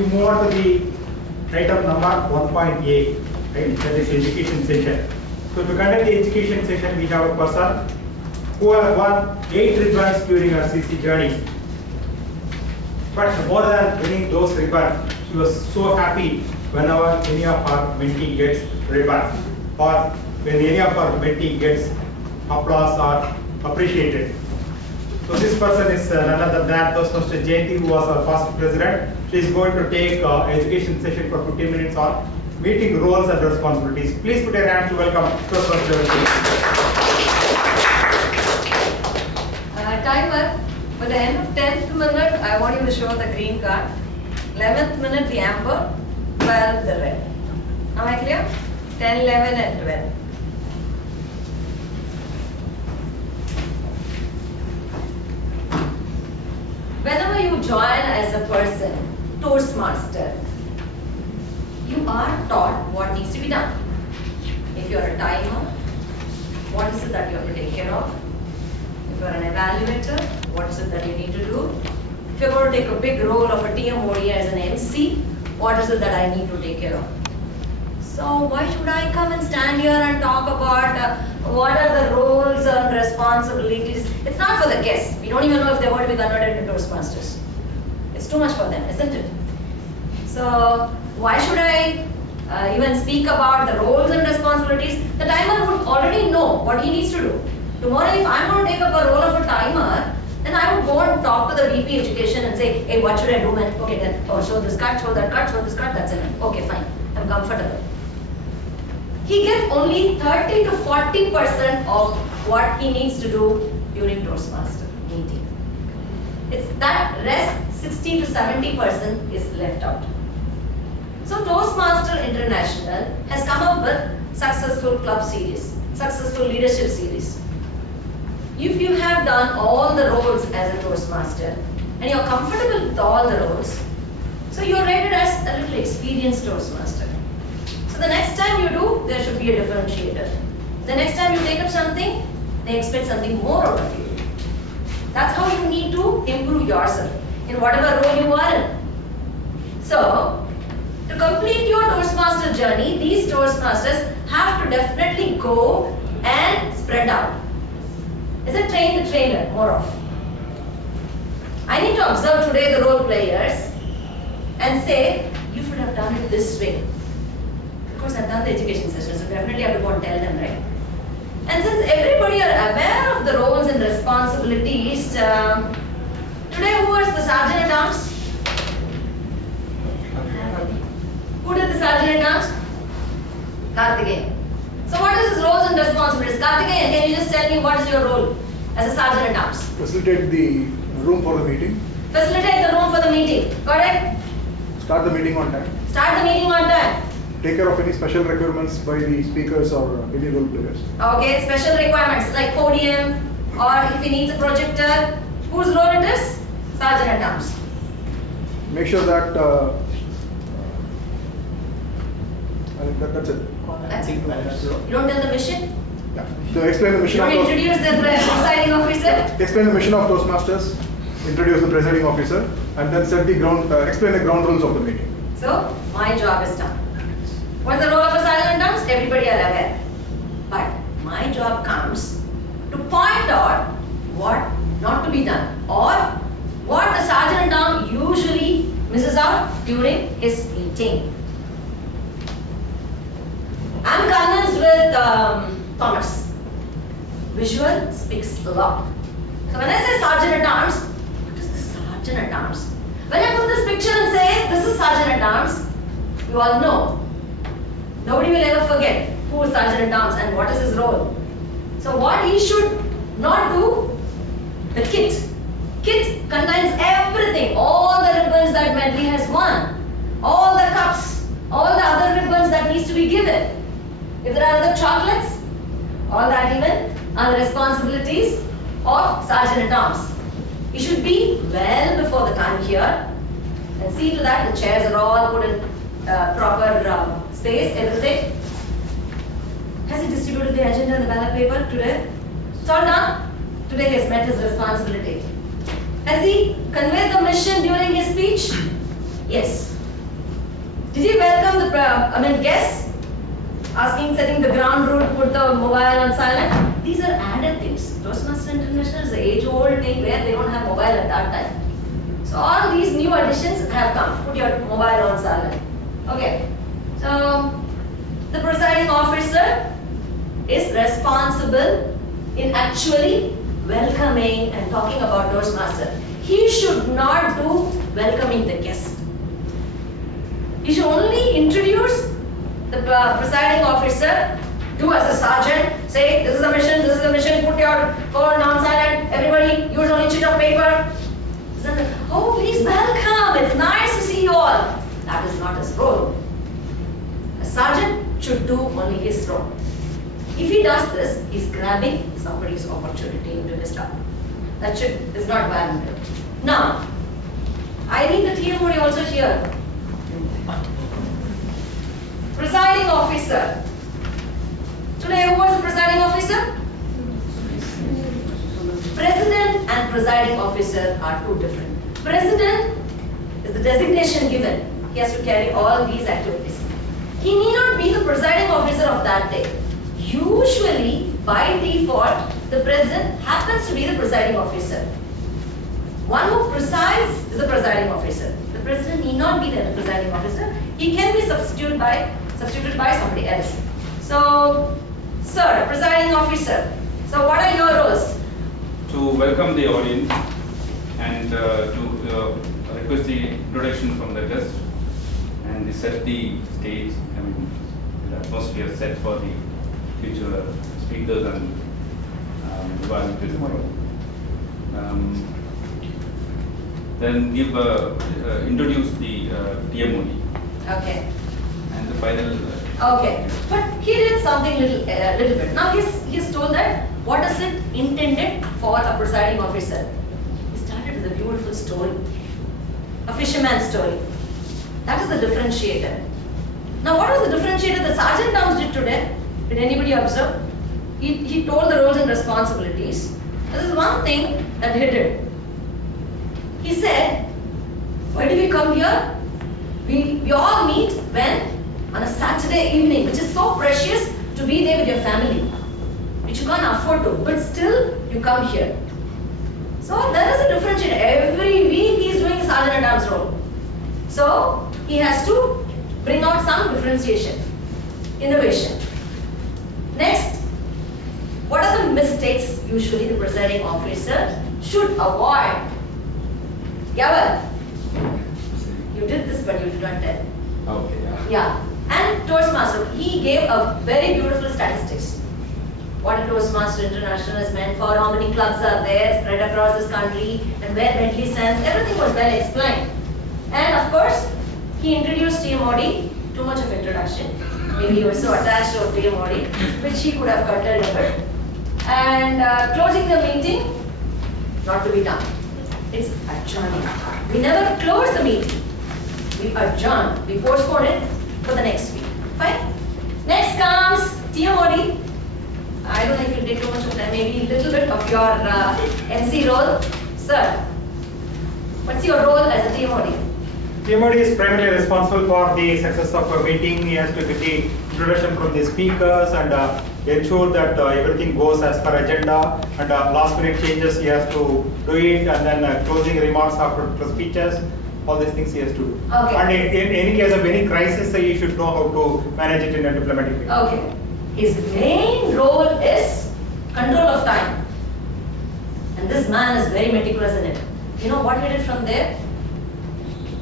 we move on to the item number 1.8, right? That is education session. So to conduct the education session, we have a person who has won 8 ribbons during her CC journey. But more than winning those ribbons, she was so happy whenever any of her mentee gets ribbon, or when any of her mentee gets applause or appreciated. So this person is none other than Toastmaster Jayanti, who was our past president. She is going to take education session for 15 minutes on meeting roles and responsibilities. Please put your hands to welcome Toastmaster Jayanti. Timer. For the end of 10th minute, I want you to show the green card. 11th minute, the amber. 12th, the red. Am I clear? 10, 11, and 12. Whenever you join as a person, Toastmaster, you are taught what needs to be done. If you are a timer, what is it that you have to take care of? If you are an evaluator, what is it that you need to do? If you are going to take a big role of a TMOD as an MC, what is it that I need to take care of? So why should I come and stand here and talk about what are the roles and responsibilities? It's not for the guests. We don't even know if they're going to be converted into Toastmasters. It's too much for them, isn't it? So why should I even speak about the roles and responsibilities? The timer would already know what he needs to do. Tomorrow, if I'm going to take up a role of a timer, then I would go and talk to the VP Education and say, hey, what should I do, man? Okay, then, oh, show this card, show that card, show this card, that's enough. Okay, fine, I'm comfortable. He gets only 30 to 40% of what he needs to do during Toastmaster meeting. It's that rest, 60 to 70% is left out. So Toastmaster International has come up with successful club series, successful leadership series. If you have done all the roles as a Toastmaster and you're comfortable with all the roles, so you're rated as a little experienced Toastmaster. So the next time you do, there should be a differentiator. The next time you take up something, they expect something more out of you. That's how you need to improve yourself in whatever role you are in. So, to complete your Toastmaster journey, these Toastmasters have to definitely go and spread out. Is it train the trainer more of? I need to observe today the role players and say, you should have done it this way. Of course, I've done the education session, so definitely I have to go and tell them, right? And since everybody are aware of the roles and responsibilities, today who was the Sergeant at Arms? Who did the Sergeant at Arms? Karthikeyan. So what is his roles and responsibilities? Karthikeyan, can you just tell me what is your role as a Sergeant at Arms? Facilitate the room for the meeting. Facilitate the room for the meeting. Correct? Start the meeting on time. Start the meeting on time. Take care of any special requirements by the speakers or any role players. Okay, special requirements like podium, or if he needs a projector, whose role it is? Sergeant at Arms. Make sure that, I think that's it. That's it. You don't tell the mission? Yeah. So explain the You mission don't of introduce the presiding officer? Explain the mission of Toastmasters, introduce the presiding officer, and then set the ground, explain the ground rules of the meeting. So, my job is done. What's the role of a Sergeant at Arms? Everybody are aware. But my job comes to point out what not to be done, or what the Sergeant at Arms usually misses out during his meeting. I'm convinced with Thomas. Visual speaks a lot. So when I say Sergeant at Arms, what is the Sergeant at Arms? When I put this picture and say this is Sergeant at Arms, you all know. Nobody will ever forget who is Sergeant at Arms and what is his role. So what he should not do, the kit. Kit contains everything, all the ribbons that Medley has won, all the cups, all the other ribbons that needs to be given. If there are other chocolates, all that even are the responsibilities of Sergeant at Arms. He should be well before the time here and see to that the chairs are all put in proper space, everything. Has he distributed the agenda and the ballot paper today? It's all done. Today he has met his responsibility. Has he conveyed the mission during his speech? Yes. Did he welcome the guests? Asking, setting the ground rule to put the mobile on silent? These are added things. Toastmaster International is an age-old thing where they don't have mobile at that time. So all these new additions have come. Put your mobile on silent. Okay. So the presiding officer is responsible in actually welcoming and talking about Toastmaster. He should not do welcoming the guest. He should only introduce the presiding officer, do as a sergeant, say this is the mission, put your phone on silent, everybody use only sheet of paper. Oh, please welcome, it's nice to see you all. That is not his role. A sergeant should do only his role. If he does this, he's grabbing somebody's opportunity into his cup. That is not warranted. Now, I need the TMOD also here. Presiding officer. Today, who was the presiding officer? President and presiding officer are two different. President is the designation given. He has to carry all these activities. He need not be the presiding officer of that day. Usually, by default, the president happens to be the presiding officer. One who presides is the presiding officer. The president need not be the presiding officer. He can be substituted by somebody else. So, sir, presiding officer. So, what are your roles? To welcome the audience and to request the introduction from the guest and set the stage, the atmosphere set for the future speakers and then introduce the TMOD. Okay. And the final. Okay, but he did something little bit. Now he's told that what is it intended for a presiding officer. He started with a beautiful story, a fisherman's story. That is the differentiator. Now, what was the differentiator that Sergeant Downs did today? Did anybody observe? He told the roles and responsibilities. This is one thing that he did. He said, why do we come here? We all meet when? On a Saturday evening, which is so precious to be there with your family, which you can't afford to, but still you come here. So there is a differentiator. Every week he is doing Sergeant at Arms role. So he has to bring out some differentiation, innovation. Next, what are the mistakes usually the presiding officer should avoid? Yaval, you did this but you did not tell. Okay. Yeah. And Toastmaster, he gave a very beautiful statistics. What a Toastmaster International is meant for, how many clubs are there spread across this country, and where Medley stands. Everything was well explained. And of course, he introduced TMOD, too much of introduction. Maybe he was so attached to TMOD, which he could have curtailed a bit. And closing the meeting, not to be done. It's adjourning. We never close the meeting. We adjourn. We postpone it for the next week. Fine? Next comes TMOD. I don't know if you'll take too much of time, maybe a little bit of your MC role. Sir, what's your role as a TMOD? TMOD is primarily responsible for the success of a meeting. He has to get the introduction from the speakers and ensure that everything goes as per agenda, and last minute changes he has to do it, and then closing remarks after the speeches. All these things he has to do. Okay. And in any case of any crisis, he should know how to manage it in a diplomatic way. Okay. His main role is control of time. And this man is very meticulous in it. You know what he did from there?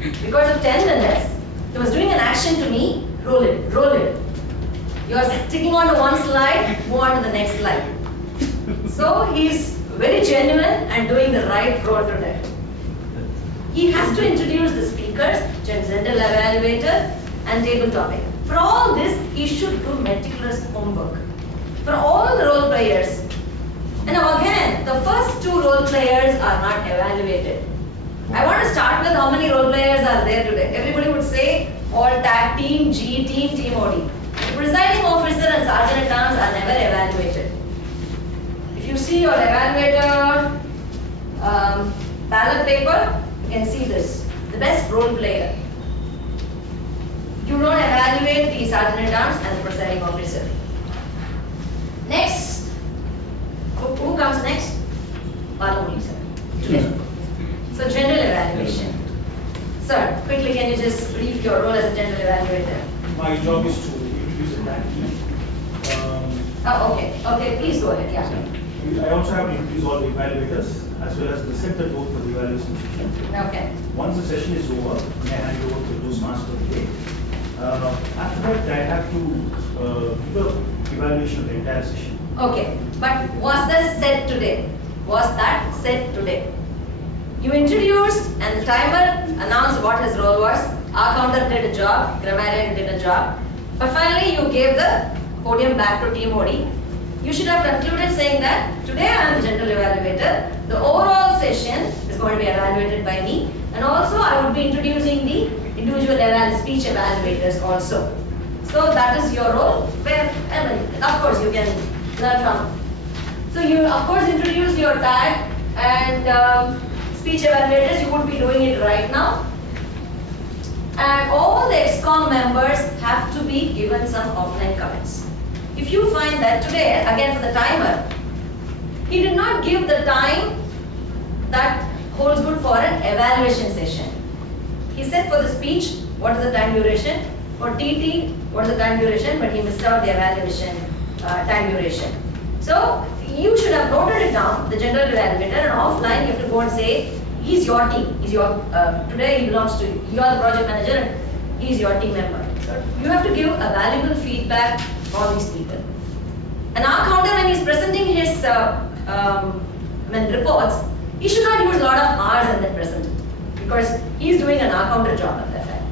Because of 10 minutes, he was doing an action to me, roll it, roll it. You are sticking on to one slide, move on to the next slide. So he's very genuine and doing the right role today. He has to introduce the speakers, general evaluator, and table topic. For all this, he should do meticulous homework. For all the role players. And now again, the first two role players are not evaluated. I want to start with how many role players are there today. Everybody would say all tag team, G team, team OD. Presiding officer and sergeant at arms are never evaluated. If you see your evaluator ballot paper, you can see this. The best role player. You don't evaluate the sergeant-at-arms and the presiding officer. Next. Who comes next? Baloni, sir. So general evaluation. Sir, quickly can you just brief your role as a general evaluator? My job is to introduce a tag team. Oh, okay. Okay, please go ahead. Yeah. I also have to introduce all the evaluators as well as the set the tone for the evaluation session. Okay. Once the session is over, I hand it over to the Toastmaster of the day. After that, I have to give an evaluation of the entire session. Okay. But was this said today? Was that said today? You introduced and the timer announced what his role was. Our counter did a job, grammarian did a job. But finally you gave the podium back to Team OD. You should have concluded saying that today I am the general evaluator. The overall session is going to be evaluated by me. And also I would be introducing the individual speech evaluators also. So that is your role where, I mean, of course you can learn from. So you of course introduce your tag and speech evaluators, you would be doing it right now. And all the ExCom members have to be given some offline comments. If you find that today, again for the timer, he did not give the time that holds good for an evaluation session. He said for the speech, what is the time duration? For TT, what is the time duration? But he missed out the evaluation time duration. So you should have noted it down, the general evaluator, and offline you have to go and say, he's your team, he's your, today he belongs to you, you are the project manager and he's your team member. So you have to give a valuable feedback for these people. And our counter, when he's presenting his reports, he should not use a lot of hours and then present it, because he's doing an counter job at that time.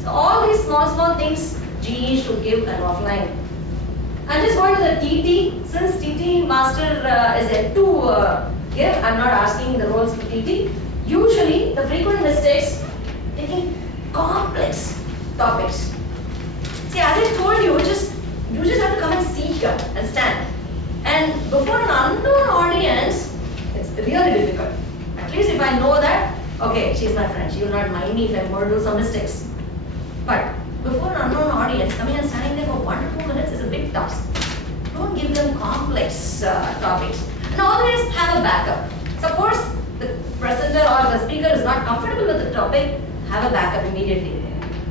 So all these small things, GE should give an offline. I'm just going to the TT. Since TT master is yet to give, I'm not asking the roles for TT. Usually, the frequent mistakes taking complex topics. See, as I told you, you just have to come and see here and stand. And before an unknown audience, it's really difficult. At least if I know that, okay, she's my friend, she will not mind me if I'm going to do some mistakes. But before an unknown audience, coming and standing there for 1 to 2 minutes is a big task. Don't give them complex topics. And always have a backup. Suppose the presenter or the speaker is not comfortable with the topic, have a backup immediately.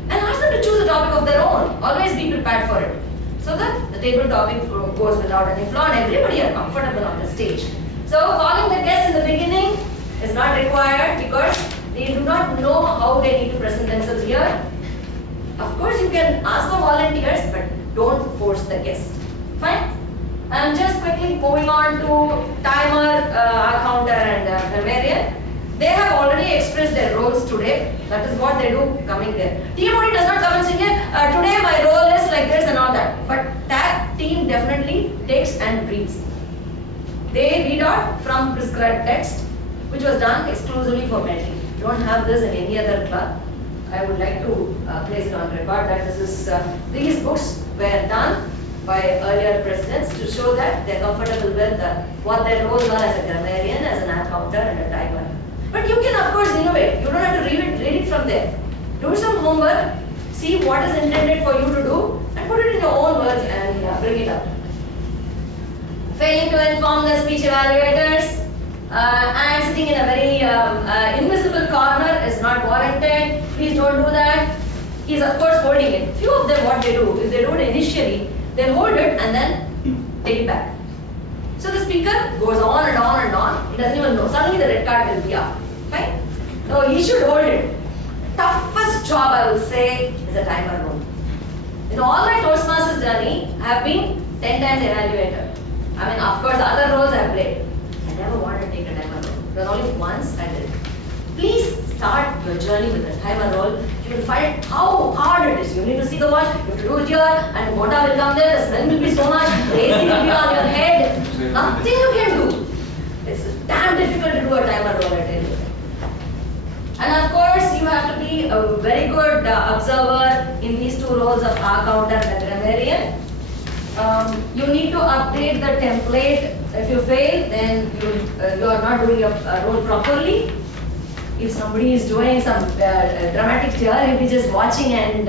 And ask them to choose a topic of their own. Always be prepared for it. So that the table topic goes without any flaw and everybody are comfortable on the stage. So calling the guests in the beginning is not required because they do not know how they need to present themselves here. Of course, you can ask for volunteers, but don't force the guest. Fine? I'm just quickly moving on to timer, counter, and grammarian. They have already expressed their roles today. That is what they do coming there. TMOD does not come and say, today my role is like this and all that. But that team definitely takes and reads. They read out from prescribed text, which was done exclusively for Medley. You don't have this in any other club. I would like to place it on record that these books were done by earlier presidents to show that they're comfortable with what their roles are as a grammarian, as an counter, and a timer. But you can of course innovate. You don't have to read it from there. Do some homework, see what is intended for you to do, and put it in your own words and bring it up. Failing to inform the speech evaluators and sitting in a very invisible corner is not warranted. Please don't do that. He is of course holding it. Few of them what they do, if they do it initially, they'll hold it and then take it back. So the speaker goes on and on and on. He doesn't even know. Suddenly the red card will be up. Fine? So he should hold it. Toughest job I would say is a timer role. In all my Toastmasters journey, I have been 10 times evaluator. I mean, of course, other roles I have played. I never wanted to take a timer role. Because only once I did. Please start your journey with a timer role. You will find how hard it is. You need to see the watch, you have to do it here, and water will come there, the smell will be so much, the AC will be on your head. Nothing you can do. It's damn difficult to do a timer role, I tell you. And of course, you have to be a very good observer in these two roles of counter and grammarian. You need to update the template. If you fail, then you are not doing your role properly. If somebody is doing some dramatic tear, he'll be just watching and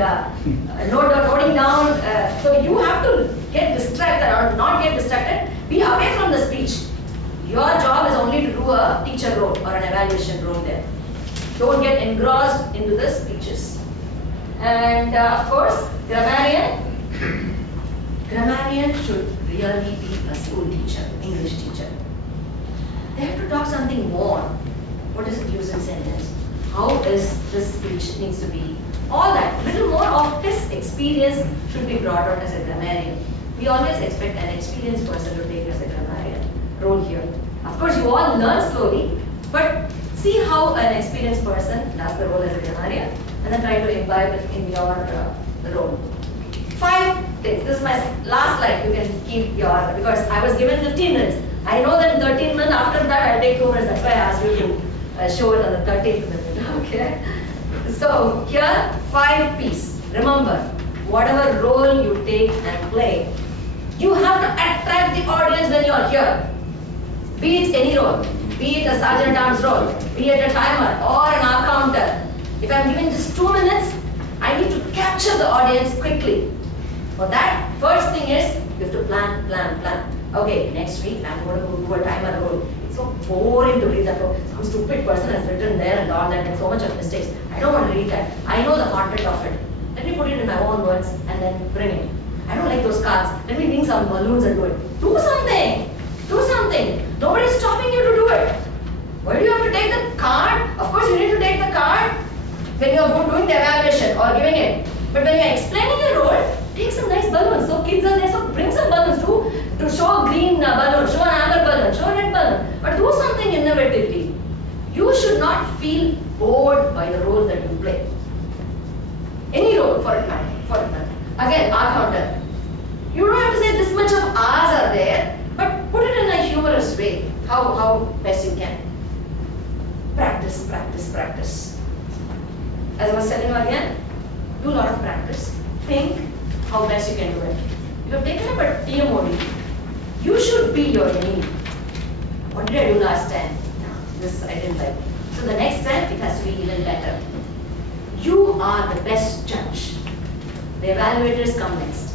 noting down. So you have to get distracted or not get distracted. Be away from the speech. Your job is only to do a teacher role or an evaluation role there. Don't get engrossed into the speeches. And of course, grammarian. Grammarian should really be a school teacher, English teacher. They have to talk something more. What does it use in sentence? How is this speech needs to be? All that. Little more of his experience should be brought out as a grammarian. We always expect an experienced person to take as a grammarian role here. Of course, you all learn slowly, but see how an experienced person does the role as a grammarian, and then try to imbibe it in your role. 5 things. This is my last slide. You can keep your, because I was given 15 minutes. I know that in 13 minutes, after that I'll take 2 minutes. That's why I asked you to show it on the 13th minute. Okay. So here, 5 P's. Remember, whatever role you take and play, you have to attract the audience when you are here. Be it any role, be it a sergeant at arms role, be it a timer or an counter. If I'm given just 2 minutes, I need to capture the audience quickly. For that, first thing is you have to plan. Okay, next week I'm going to go do a timer role. It's so boring to read that book. Some stupid person has written there and all that and so much of mistakes. I don't want to read that. I know the content of it. Let me put it in my own words and then bring it. I don't like those cards. Let me bring some balloons and do it. Do something. Do something. Nobody's stopping you to do it. Why do you have to take the card? Of course you need to take the card when you're doing the evaluation or giving it. But when you're explaining your role, take some nice balloons. So kids are there, so bring some balloons to show a green balloon, show an amber balloon, show a red balloon. But do something innovatively. You should not feel bored by the role that you play. Any role for it matter. Again, R counter. You don't have to say this much of R's are there, but put it in a humorous way. How best you can. Practice. As I was telling you again, do a lot of practice. Think how best you can do it. You have taken up a TMOD. You should be your enemy. What did I do last time? No, this I didn't like. So the next time it has to be even better. You are the best judge. The evaluators come next.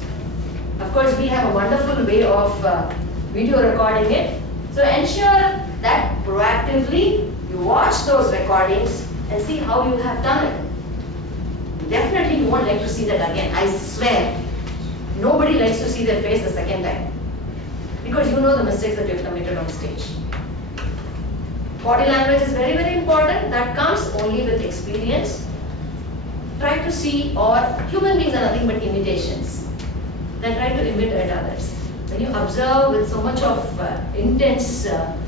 Of course, we have a wonderful way of video recording it. So ensure that proactively you watch those recordings and see how you have done it. Definitely you won't like to see that again. I swear. Nobody likes to see their face the second time. Because you know the mistakes that you have committed on stage. Body language is very, very important. That comes only with experience. Try to see, or human beings are nothing but imitations. Then try to imitate others. When you observe with so much of intense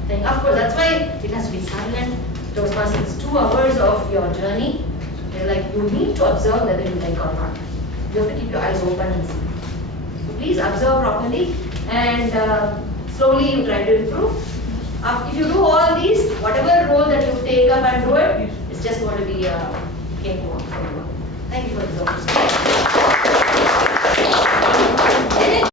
thing, of course, that's why it has to be silent. Toastmasters, it's 2 hours of your journey. They're like, you need to observe whether you like or not. You have to keep your eyes open and see. So please observe properly and slowly you try to improve. If you do all these, whatever role that you take up and do it, it's just going to be a cakewalk for you. Thank you for observing.